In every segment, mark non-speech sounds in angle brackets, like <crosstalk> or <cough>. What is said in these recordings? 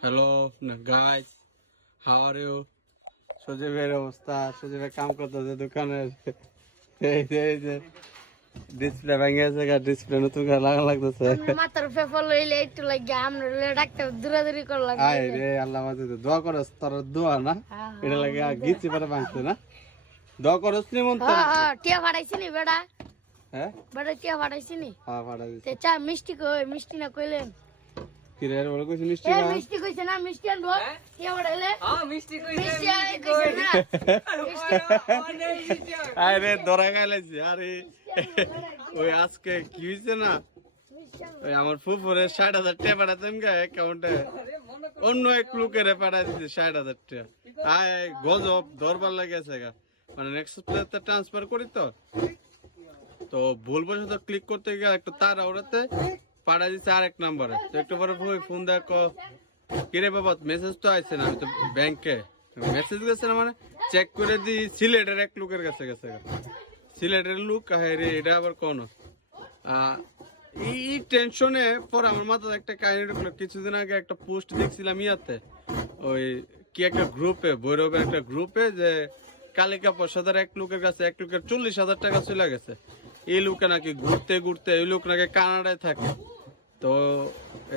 Hello guys how are you সজীবের অবস্থা। সজীবের কাম করতেছে দোকানে। এই যে এই যে ডিসপ্লে ভেঙে গেছে গা ডিসপ্লে নতুন করে লাগা লাগতেছে। মাথার পেপার লইলে একটু লাগে আমরা লইলে ডাক্তার দূরাদূরি করলাম আয় রে আল্লাহ মাঝে দোয়া করস তোর দোয়া না? এটা লাগে গিচি পারে ভাঙছে না? দোয়া করস নি মন হ্যাঁ হ্যাঁ টিয়া ফাটাইছি নি বেড়া? হ্যাঁ? বেড়া টিয়া ফাটাইছি নি? হ্যাঁ পাড়া দিছে। তে চা মিষ্টি কই মিষ্টি না কইলেন? কি রে বলে কইছি মিষ্টি না? মিষ্টি কইছে না মিষ্টি আনব? টিয়া ফাটাইলে হ্যাঁ মিষ্টি কইছে মিষ্টি আই না? আরে ধরা গাইলাইছে আরে। ওই আজকে কি হয়েছে না? ওই আমার ফুফুরে ষাট হাজার টাকা পাঠাতেন গা অ্যাকাউন্টে অন্য এক লোকের পাঠা দিছে ষাট হাজার টাকা। আয় গজব দরবার লেগেছে গা। মানে নেক্সট প্লেতে ট্রান্সফার করি তো। তো ভুল বসে তো ক্লিক করতে গিয়ে একটু তার ওরাতে পাঠা দিচ্ছে আরেক নাম্বারে। তো একটু পরে ওই ফোন দেখো। কিরে বাবা মেসেজ তো আসছে না, আমি তো ব্যাংকে মেসেজ গেছে না মানে? চেক করে দি সিলেটের এক লোকের কাছে গেছে সিলেটের লোক হ্যাঁ রে, এটা আবার কোন? এই টেনশনে পর আমার মাথায় একটা কাহিনী ঢুকলো। কিছুদিন আগে একটা পোস্ট দেখছিলাম ইয়াতে। ওই কি একটা গ্রুপে ভৈরবের একটা গ্রুপে যে কালিকা প্রসাদের এক লোকের কাছে এক লোকের চল্লিশ হাজার টাকা চলে গেছে। এই লোকে নাকি ঘুরতে ঘুরতে এই লোক নাকি কানাডায় থাকে। তো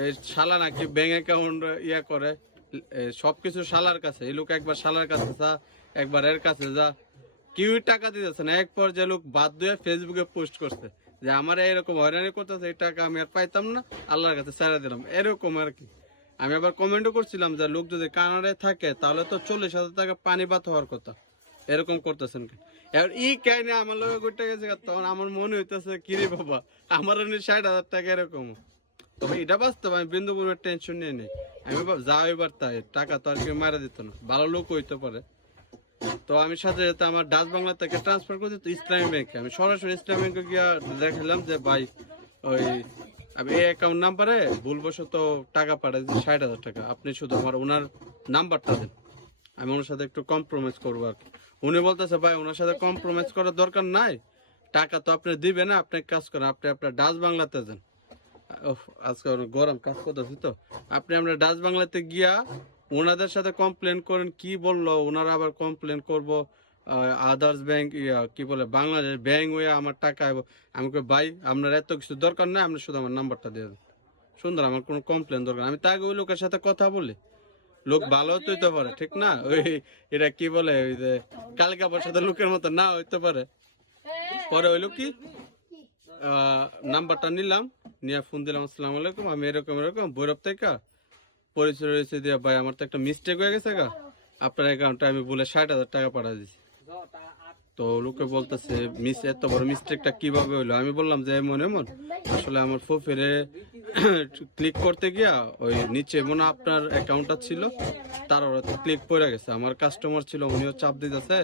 এই শালা নাকি ব্যাংক অ্যাকাউন্ট ইয়া করে সবকিছু শালার কাছে। এই লোক একবার শালার কাছে যা, একবার এর কাছে যা। কেউই টাকা দিতেছে না। এক পর্যায়ে লোক বাদ দিয়ে ফেসবুকে পোস্ট করছে যে, আমার এরকম হয়রানি করতেছে, এই টাকা আমি আর পাইতাম না, আল্লাহর কাছে ছেড়ে দিলাম। এরকম আর কি। আমি আবার কমেন্টও করছিলাম যে, লোক যদি কানাডায় থাকে, তাহলে তো চল্লিশ হাজার টাকা পানি বাত হওয়ার কথা। এরকম করতেছেন কেন? এবার এই কাহিনী আমার লোক ঘুরতে গেছে তখন আমার মনে হইতেছে, কিরে বাবা আমার ষাট হাজার টাকা এরকম। তবে এটা বাস্তব, আমি বিন্দু কোনো টেনশন নিয়ে নেই। আমি এবার তাই, টাকা তো আর কেউ মারা দিত না। ভালো লোক হইতে পারে। তো আমি সাথে সাথে আমার ডাচ বাংলা থেকে ট্রান্সফার করে দিত ইসলামী ব্যাংকে আমি সরাসরি ইসলামী ব্যাংকে গিয়া দেখালাম যে, ভাই, ওই, আমি এই অ্যাকাউন্ট নাম্বারে ভুলবশত টাকা পাঠাই দিচ্ছি ষাট হাজার টাকা। আপনি শুধু আমার ওনার নাম্বারটা দেন। আমি ওনার সাথে একটু কম্প্রোমাইজ করব আর কি। উনি বলতেছে, ভাই, ওনার সাথে কম্প্রোমাইজ করার দরকার নাই। টাকা তো আপনি দিবেন না, আপনি কাজ করেন, আপনি আপনার ডাচ বাংলাতে দেন। আজকে গরম কাজ করতেছি তো। আপনি আমরা ডাচ বাংলাতে গিয়া ওনাদের সাথে কমপ্লেন করেন কি বলল? ওনারা আবার কমপ্লেন করব আদার্স ব্যাংক কি বলে বাংলাদেশ ব্যাংক হয়ে আমার টাকা আইবো। আমি ভাই আপনার এত কিছু দরকার নাই আপনি শুধু আমার নাম্বারটা দিয়ে সুন্দর আমার কোনো কমপ্লেন দরকার আমি তাকে ওই লোকের সাথে কথা বলি। লোক ভালো হতে হইতে পারে ঠিক না? ওই এটা কি বলে ওই যে কালকা সাথে লোকের মতো না হইতে পারে। পরে হইল কি? আহ, নাম্বারটা নিলাম, নিয়ে ফোন দিলাম, আসসালামু আলাইকুম, আমি এরকম এরকম, ভৈরব থেকে। পরিচয় রয়েছে দিয়ে ভাই, আমার তো একটা মিস্টেক হয়ে গেছে গা। আপনার অ্যাকাউন্টে আমি বলে ষাট হাজার টাকা পাঠা দিছি। তো লোকে বলতেছে, মিস, এত বড় মিস্টেকটা কীভাবে হলো আমি বললাম যে, এমন এমন। আসলে আমার ফুফেরে ক্লিক <clears throat> করতে গিয়া ওই নিচে মনে আপনার অ্যাকাউন্টটা ছিল, তার ওরাতে ক্লিক পড়ে গেছে। আমার কাস্টমার ছিল, উনিও চাপ দিতেছে,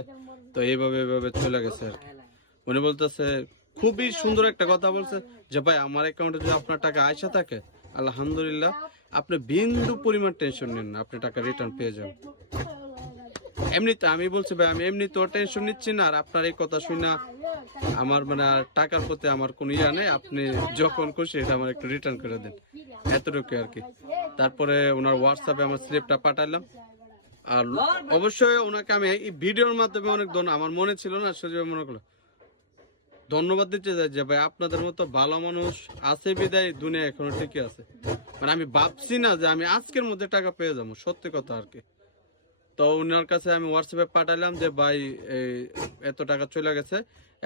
তো এইভাবে এইভাবে চলে গেছে আর কি। উনি বলতেছে খুবই সুন্দর একটা কথা বলছে যে, ভাই, আমার অ্যাকাউন্টে যদি আপনার টাকা আয়সা থাকে, আলহামদুলিল্লাহ, আপনি বিন্দু পরিমাণ টেনশন নেন না, আপনি টাকা রিটার্ন পেয়ে যাবেন। এমনিতে আমি বলছি, ভাই, আমি এমনি তো টেনশন নিচ্ছি না, আর আপনার এই কথা শুনে আমার মানে আর টাকার প্রতি আমার কোনো ইয়া নেই। আপনি যখন খুশি এটা আমার একটু রিটার্ন করে দেন। এতটুকু আর কি। তারপরে ওনার হোয়াটসঅ্যাপে আমার স্লিপটা পাঠালাম আর অবশ্যই ওনাকে আমি এই ভিডিওর মাধ্যমে অনেক ধন্য আমার মনে ছিল না সেজন্য মনে করল। ধন্যবাদ দিতে চাই যে ভাই আপনাদের মতো ভালো মানুষ আছে, বিদায়, দুনিয়া এখনও ঠিকই আছে। মানে আমি ভাবছি না যে আমি আজকের মধ্যে টাকা পেয়ে যাব, সত্যি কথা আর কি। তো ওনার কাছে আমি হোয়াটসঅ্যাপে পাঠালাম যে ভাই, এই এত টাকা চলে গেছে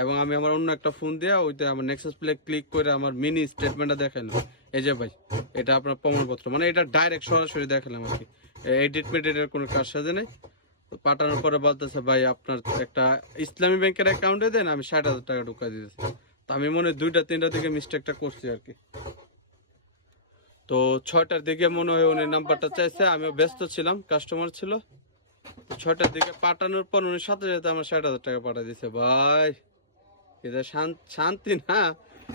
এবং আমি আমার অন্য একটা ফোন দিয়ে ওইতে আমার নেক্সাস প্লে ক্লিক করে আমার মিনি স্টেটমেন্টটা দেখালাম এই যে ভাই, এটা আপনার প্রমাণপত্র মানে এটা ডাইরেক্ট সরাসরি দেখালাম আর কি। এডিট মেডিটের কোনো কাজ সাজে নেই। পাঠানোর পরে বলতেছে, ভাই, আপনার একটা ইসলামী ব্যাংকের অ্যাকাউন্টে দেন, আমি ষাট হাজার টাকা ঢুকাই দিতেছি। তো আমি মনে দুইটা তিনটা দিকে মিস্টেকটা করছি আর কি। তো ছয়টার দিকে মনে হয় উনি নাম্বারটা চাইছে আমি ব্যস্ত ছিলাম কাস্টমার ছিল। তো ছয়টার দিকে পাঠানোর পর উনি সাথে সাথে আমার ষাট হাজার টাকা পাঠিয়ে দিছে, ভাই এটা শান্তি না?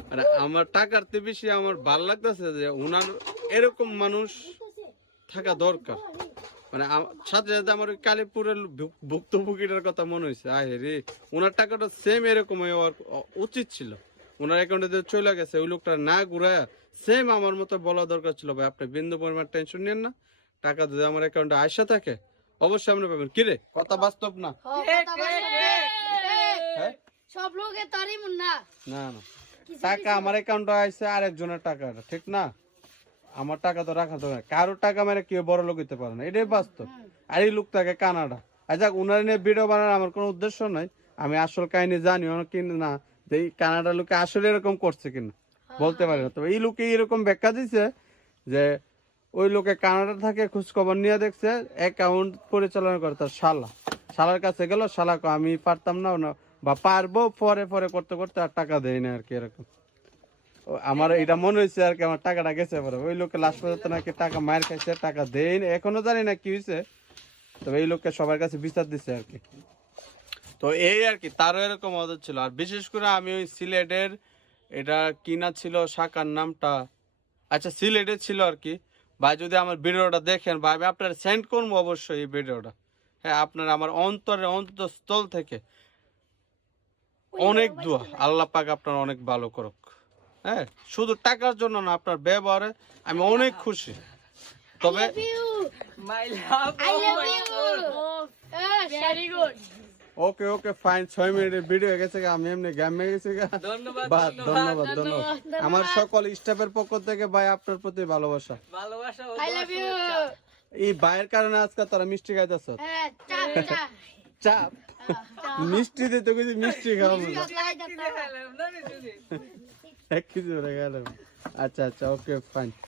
মানে আমার টাকার বেশি আমার ভালো লাগতেছে যে ওনার এরকম মানুষ থাকা দরকার। মানে সাথে সাথে আমার ওই কালীপুরের ভুক্তভোগীটার কথা মনে হয়েছে আয় রে ওনার টাকাটা সেম এরকম হওয়ার উচিত ছিল। ওনার অ্যাকাউন্টে যে চলে গেছে ওই লোকটা না ঘুরায় সেম আমার মতো বলা দরকার ছিল ভাই আপনি বিন্দু পরিমাণ টেনশন নেন না। টাকা যদি আমার অ্যাকাউন্টে আসা থাকে অবশ্যই আপনি পাবেন। কিরে কথা বাস্তব না? কথা বাস্তব হ্যাঁ? সব লোকে তারই না না। না টাকা আমার অ্যাকাউন্টে আসছে আরেকজনের টাকা এটা, ঠিক না? আমার টাকা তো রাখা তো কারোর টাকা মেরে কেউ বড় লোক হইতে পারে না। এটাই বাস্তব। আর এই লোক থাকে কানাডা। আর যাক উনার নিয়ে ভিডিও বানানোর আমার কোনো উদ্দেশ্য নাই। আমি আসল কাহিনী জানি না যে এই কানাডা লোকে আসলে এরকম করছে কিনা। বলতে পারি না। তবে এই লোকে এরকম ব্যাখ্যা দিছে যে ওই লোকে কানাডা থাকে খোঁজখবর নিয়ে দেখছে অ্যাকাউন্ট পরিচালনা করে তার শালা। শালার কাছে গেল শালা আমি পারতাম না বা পারব পরে পরে করতে করতে আর টাকা দেয় না আর কি এরকম। আমার এটা মনে হয়েছে আর কি আমার টাকাটা গেছে পরে। ওই লোককে লাস্ট পর্যন্ত নাকি টাকা মায়ের খাইছে টাকা দেয় না এখনও জানি না কি হয়েছে তবে এই লোককে সবার কাছে বিচার দিছে আর কি। তো এই আর কি তারও এরকম মজা ছিল। আর বিশেষ করে আমি ওই সিলেটের এটা কিনা ছিল শাখার নামটা? আচ্ছা সিলেটে ছিল আর কি। ভাই যদি আমার ভিডিওটা দেখেন ভাই আমি আপনার সেন্ড করব অবশ্যই এই ভিডিওটা। হ্যাঁ আপনার আমার অন্তরের অন্তঃস্থল থেকে। অনেক দোয়া। আল্লাহ পাক আপনার অনেক ভালো করুক। হ্যাঁ শুধু টাকার জন্য না আপনার ব্যবহারে আমি অনেক খুশি। তবে my love I love you very good okay okay fine ছয় মিনিটের ভিডিও হয়ে গেছে গা, আমি এমনি গ্যামে গেছি গা। ধন্যবাদ বাহ ধন্যবাদ। ধন্যবাদ আমার সকল স্টাফের পক্ষ থেকে ভাই আপনার প্রতি ভালোবাসা। ভালোবাসা। এই ভাইয়ের কারণে আজকে তারা মিষ্টি খাইতেছ? হ্যাঁ চাপ? চাপ চাপ মিষ্টি দিতে মিষ্টি খাওয়াবো এক কিছু গেলাম আচ্ছা আচ্ছা ওকে ফাইন